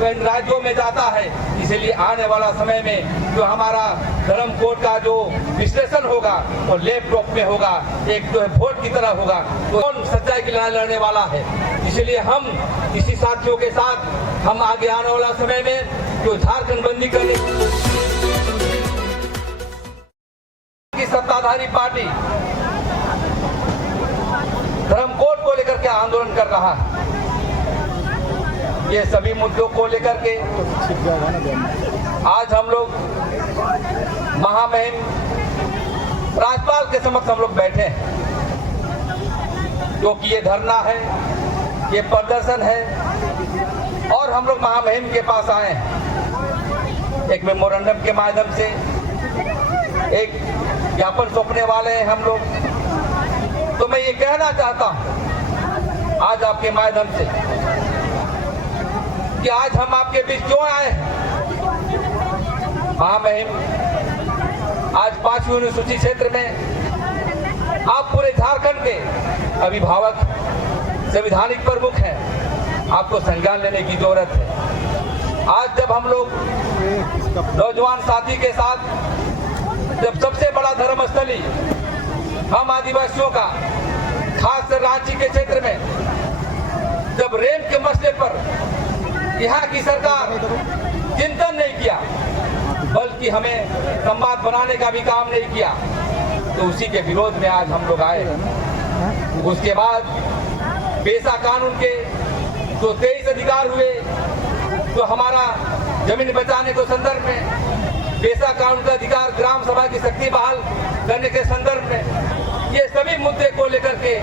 इन राज्यों में जाता है। इसलिए आने वाला समय में जो हमारा धर्म कोड का जो विश्लेषण होगा वो लैपटॉप में होगा, एक जो है वोट की तरह होगा, तो कौन सच्चाई की लड़ाई लड़ने वाला है। इसलिए हम इसी साथियों के साथ हम आगे आने वाला समय में जो झारखंड बंदी करने की सत्ताधारी पार्टी धर्म कोड को लेकर के आंदोलन कर रहा है, ये सभी मुद्दों को लेकर के आज हम लोग महामहिम राज्यपाल के समक्ष हम लोग बैठे हैं, क्योंकि ये धरना है, ये प्रदर्शन है और हम लोग महामहिम के पास आए हैं। एक मेमोरेंडम के माध्यम से एक ज्ञापन सौंपने वाले हैं हम लोग। तो मैं ये कहना चाहता हूं आज आपके माध्यम से कि आज हम आपके बीच क्यों आए हैं। महामहिम आज 5वीं अनुसूची क्षेत्र में आप पूरे झारखंड के अभिभावक, संवैधानिक प्रमुख हैं, आपको संज्ञान लेने की जरूरत है। आज जब हम लोग नौजवान साथी के साथ जब सबसे बड़ा धर्मस्थली हम आदिवासियों का खास रांची के क्षेत्र में जब रेल के मसले पर यहाँ की सरकार चिंतन नहीं किया, बल्कि हमें संवाद बनाने का भी काम नहीं किया, तो उसी के विरोध में आज हम लोग आए। उसके बाद पेशा कानून के जो 23 अधिकार हुए, तो हमारा जमीन बचाने के संदर्भ में पेशा कानून का अधिकार, ग्राम सभा की शक्ति बहाल करने के संदर्भ में, ये सभी मुद्दे को लेकर के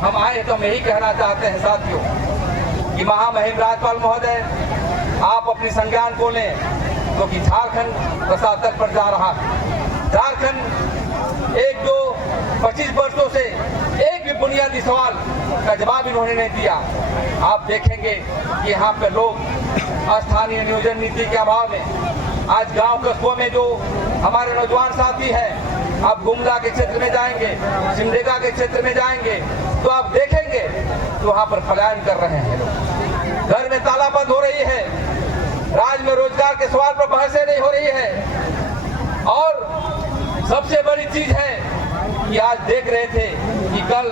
हम आए। तो हम यही कहना चाहते हैं साथियों कि महामहिम राज्यपाल महोदय आप अपनी संज्ञान को लें, क्योंकि झारखंड रसातल पर जा रहा है। झारखंड एक जो 25 वर्षों से एक भी बुनियादी सवाल का जवाब इन्होंने नहीं दिया। आप देखेंगे कि यहाँ पे लोग स्थानीय नियोजन नीति के अभाव में आज गांव कस्बों में जो हमारे नौजवान साथी हैं, आप गुमला के क्षेत्र में जाएंगे, सिमडेगा के क्षेत्र में जाएंगे, तो आप देखेंगे तो वहां पर पलायन कर रहे हैं लोग। घर में तालाबंद हो रही है, राज्य में रोजगार के सवाल पर बहसें नहीं हो रही है। और सबसे बड़ी चीज है कि आज देख रहे थे कि कल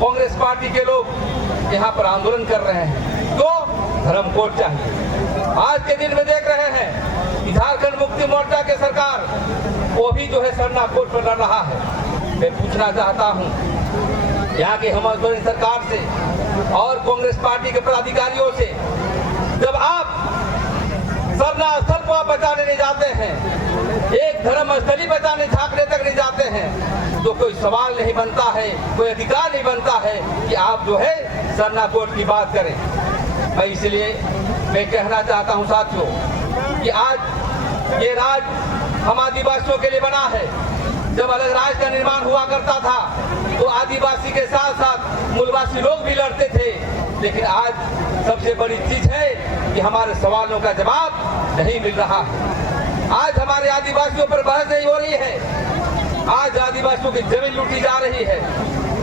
कांग्रेस पार्टी के लोग यहाँ पर आंदोलन कर रहे हैं, तो धर्म कोड चाहिए। आज के दिन में देख रहे हैं कि झारखंड मुक्ति मोर्चा के सरकार वो भी जो है सरना कोड पर लड़ रहा है। मैं पूछना चाहता हूँ यहाँ की हेमंत सरकार से और कांग्रेस पार्टी के पदाधिकारियों से, जब आप सरना स्थल को आप बचाने नहीं जाते हैं, एक धर्म स्थली बचाने झांकने तक नहीं जाते हैं, तो कोई सवाल नहीं बनता है, कोई अधिकार नहीं बनता है कि आप जो है सरना कोड की बात करें। मैं इसलिए मैं कहना चाहता हूं साथियों कि आज ये राज्य हम आदिवासियों के लिए बना है। जब अलग राज्य का निर्माण हुआ करता था तो आदिवासी के साथ साथ मूलवासी लोग भी लड़ते थे, लेकिन आज सबसे बड़ी चीज है कि हमारे सवालों का जवाब नहीं मिल रहा है। आज हमारे आदिवासियों पर बहस नहीं हो रही है। आज आदिवासियों की जमीन लूटी जा रही है।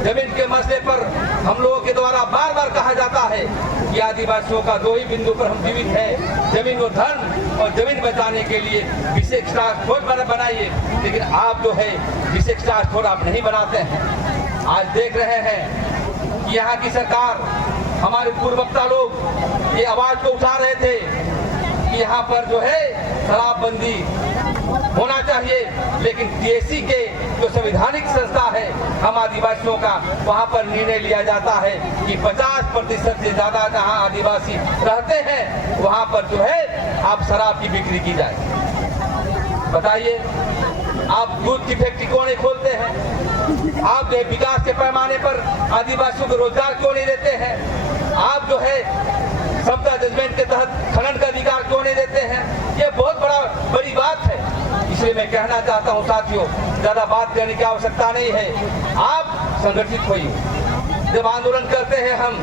जमीन के मसले पर हम लोगों के द्वारा बार बार कहा जाता है कि आदिवासियों का 2 ही बिंदु पर हम जीवित हैं, जमीन और धर्म, और जमीन बचाने के लिए विशेष टास्क फोर्स बनाइए, लेकिन आप जो है विशेष टास्क फोर्स आप नहीं बनाते हैं। आज देख रहे हैं कि यहाँ की सरकार, हमारे पूर्ववक्ता लोग ये आवाज को उठा रहे थे कि यहाँ पर जो है शराबबंदी होना चाहिए, लेकिन टीएसी के जो संवैधानिक संस्था है हम आदिवासियों का, वहाँ पर निर्णय लिया जाता है कि 50% से ज्यादा जहाँ आदिवासी रहते हैं वहाँ पर जो है आप शराब की बिक्री की जाए। बताइए, आप दूध की फैक्ट्री क्यों नहीं खोलते हैं? आप जो है विकास के पैमाने पर आदिवासियों को रोजगार क्यों नहीं देते हैं? आप जो है समता जजमेंट के तहत खनन का अधिकार क्यों नहीं देते हैं? ये बहुत बड़ी बात है। इसलिए मैं कहना चाहता हूं साथियों, ज्यादा बात करने की आवश्यकता नहीं है। आप संगठित होइए। जब आंदोलन करते हैं हम,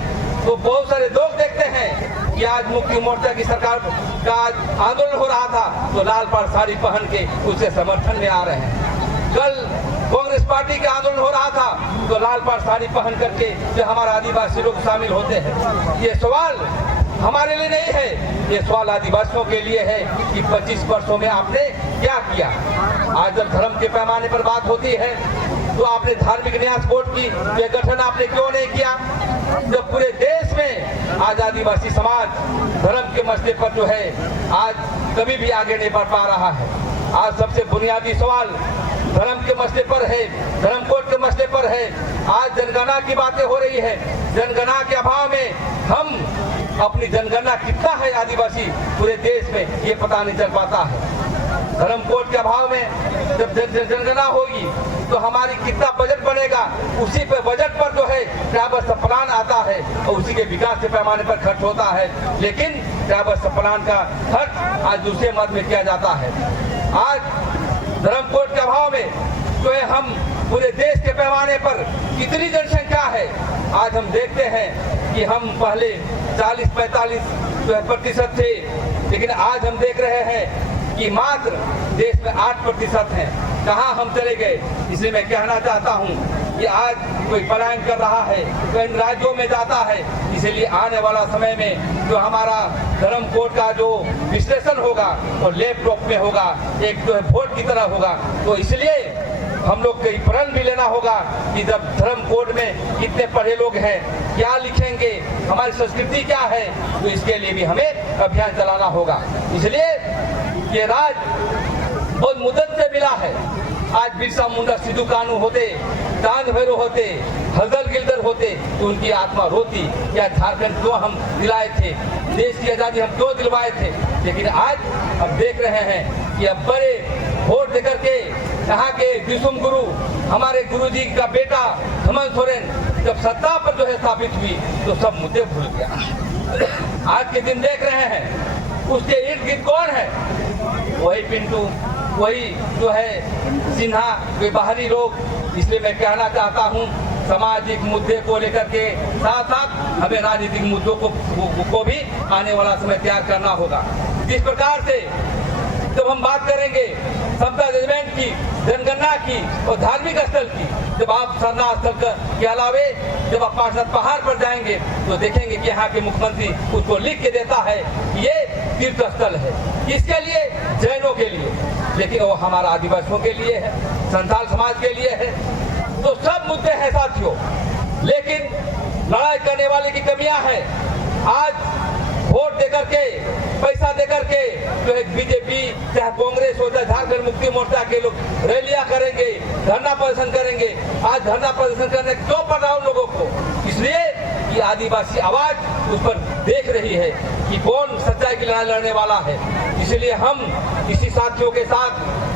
तो बहुत सारे लोग देखते हैं कि आज मुक्ति मोर्चा की सरकार का आंदोलन हो रहा था तो लाल पाड़ साड़ी पहन के उससे समर्थन में आ रहे हैं। कल कांग्रेस पार्टी का आंदोलन हो रहा था तो लाल पाड़ साड़ी पहन करके जो हमारा आदिवासी लोग शामिल होते हैं। ये सवाल हमारे लिए नहीं है, ये सवाल आदिवासियों के लिए है कि 25 वर्षों में आपने क्या किया। आज जब धर्म के पैमाने पर बात होती है तो आपने धार्मिक न्यास बोर्ड की ये गठन आपने क्यों नहीं किया। जब पूरे देश में आज आदिवासी समाज धर्म के मसले पर जो है आज कभी भी आगे नहीं बढ़ पा रहा है। आज सबसे बुनियादी सवाल धर्म के मसले पर है, धर्म कोड के मसले पर है। आज जनगणना की बातें हो रही है, जनगणना के अभाव में हम अपनी जनगणना कितना है आदिवासी पूरे देश में ये पता नहीं चल पाता है। धर्म कोड के अभाव में जब जनगणना होगी तो हमारी कितना बजट बनेगा, उसी पे बजट पर जो है ट्राइबल प्लान आता है और उसी के विकास के पैमाने पर खर्च होता है। लेकिन ट्राइबल प्लान का खर्च आज दूसरे मद में किया जाता है। आज धर्म कोड के अभाव में जो है हम पूरे देश के पैमाने पर कितनी जनसंख्या है आज हम देखते हैं कि हम पहले 40-45% थे, लेकिन आज हम देख रहे हैं कि मात्र देश में 8% हैं। कहाँ हम चले गए। इसलिए मैं कहना चाहता हूँ कि आज कोई पलायन कर रहा है, कोई इन राज्यों में जाता है। इसलिए आने वाला समय में जो हमारा धर्म कोड का जो विश्लेषण होगा वो लैपटॉप में होगा, एक जो है वोट की तरह होगा। तो इसलिए हम लोग को प्रण भी लेना होगा कि जब धर्म कोड में कितने पढ़े लोग हैं, क्या लिखेंगे, हमारी संस्कृति क्या है, तो इसके लिए भी हमें अभियान चलाना होगा। इसलिए ये राज बहुत मुद्दत से मिला है। आज बिरसा मुंडा, सिद्धू कानू होते, चांद भैरव होते, हजर गिलदर होते तो उनकी आत्मा रोती, क्या झारखंड क्यों हम दिलाए थे, देश की आजादी हम क्यों दिलवाए थे। लेकिन आज हम देख रहे हैं कि अब बड़े वोट देकर के यहाँ के दिसुम गुरु, हमारे गुरुजी का बेटा हेमंत सोरेन जब सत्ता पर जो है स्थापित हुई तो सब मुद्दे भूल गया। आज के दिन देख रहे हैं उसके इर्द गिर्द कौन है, वही पिंटू, वही जो है सिन्हा, वे बाहरी लोग। इसलिए मैं कहना चाहता हूँ सामाजिक मुद्दे को लेकर के साथ साथ हमें राजनीतिक मुद्दों को भी आने वाला समय तैयार करना होगा। जिस प्रकार से जब हम बात करेंगे समता जजमेंट की, जनगणना की और धार्मिक स्थल की, जब आप सरना स्थल के अलावे जब आप पार्षद पहाड़ पर जाएंगे तो देखेंगे कि यहाँ के मुख्यमंत्री उसको लिख के देता है ये तीर्थ स्थल है। किसके लिए? जैनों के लिए, लेकिन वो हमारा आदिवासियों के लिए है, संथाल समाज के लिए है। तो सब मुद्दे हैं साथियों, लेकिन लड़ाई करने वाले की कमियां हैं। आज वोट देकर के, पैसा देकर के जो है बीजेपी चाहे कांग्रेस हो चाहे झारखंड मुक्ति मोर्चा के लोग रैलियां करेंगे, धरना प्रदर्शन करेंगे। आज धरना प्रदर्शन करने क्यों पड़ रहा है उन लोगों को? इसलिए कि आदिवासी आवाज उस पर देख रही है कि कौन सच्चाई की लड़ाई लड़ने वाला है। इसलिए हम इसी साथियों के साथ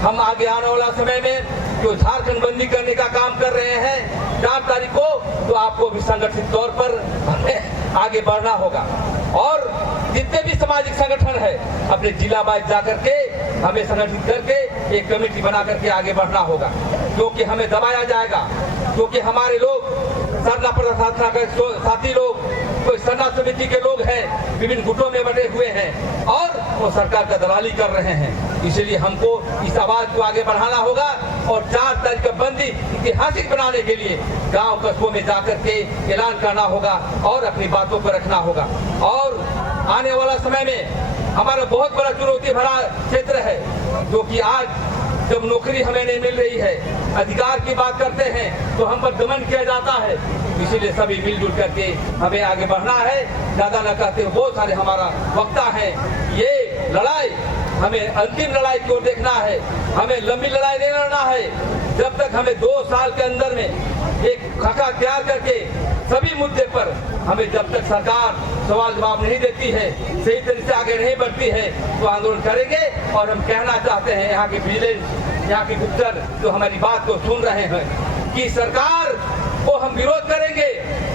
हम आगे आने वाला समय में जो झारखंड बंदी करने का काम कर रहे हैं 4 तारीख को, तो आपको भी संगठित तौर पर आगे बढ़ना होगा। और जितने भी सामाजिक संगठन है अपने जिला वाइज जाकर के हमें संगठित करके एक कमेटी बना करके आगे बढ़ना होगा, क्योंकि हमें दबाया जाएगा। क्योंकि हमारे लोग सरना प्रशासन के साथी लोग, कोई सरना समिति के लोग हैं, विभिन्न गुटों में बटे हुए हैं और वो सरकार का दलाली कर रहे हैं। इसलिए हमको इस आवाज को आगे बढ़ाना होगा और 4 तारीख का बंदी ऐतिहासिक बनाने के लिए गांव कस्बों में जाकर के ऐलान करना होगा और अपनी बातों पर रखना होगा। और आने वाला समय में हमारा बहुत बड़ा चुनौती भरा क्षेत्र है, जो कि आज जब नौकरी हमें नहीं मिल रही है, अधिकार की बात करते हैं तो हम पर दमन किया जाता है। इसीलिए सभी मिलजुल करके हमें आगे बढ़ना है। ज्यादा न कहते हुए बहुत सारे हमारा वक्ता है, ये लड़ाई हमें अंतिम लड़ाई की ओर देखना है, हमें लंबी लड़ाई नहीं लड़ना है। जब तक हमें 2 साल के अंदर में एक खाका तैयार करके सभी मुद्दे पर हमें जब तक सरकार सवाल जवाब नहीं देती है, सही तरीके से आगे नहीं बढ़ती है, तो आंदोलन करेंगे। और हम कहना चाहते हैं यहाँ की विजिलेंस, यहाँ की गुप्तचर जो हमारी बात को सुन रहे हैं कि सरकार को हम विरोध करेंगे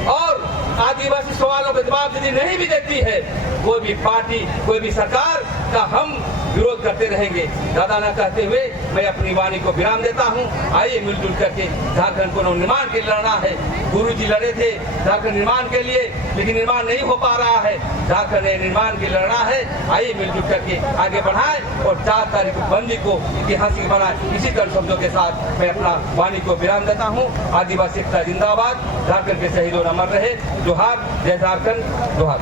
और आदिवासी सवालों का जवाब यदि नहीं भी देती है, कोई भी पार्टी, कोई भी सरकार का हम विरोध करते रहेंगे। ज्यादा न कहते हुए मैं अपनी वाणी को विराम देता हूँ। आइए मिलजुल करके झारखंड को निर्माण के लिए लड़ना है। गुरुजी लड़े थे झारखंड निर्माण के लिए, लेकिन निर्माण नहीं हो पा रहा है। झारखंड निर्माण के लड़ना है। आइए मिलजुल करके आगे बढ़ाएं और 4 तारीख को बंदी को ऐतिहासिक बनाए। इसी तरह शब्दों के साथ मैं अपना वाणी को विराम देता हूँ। आदिवासी एकता जिंदाबाद, झारखंड के शहीदों अमर रहे। जोहार, जय झारखंड, जोहार।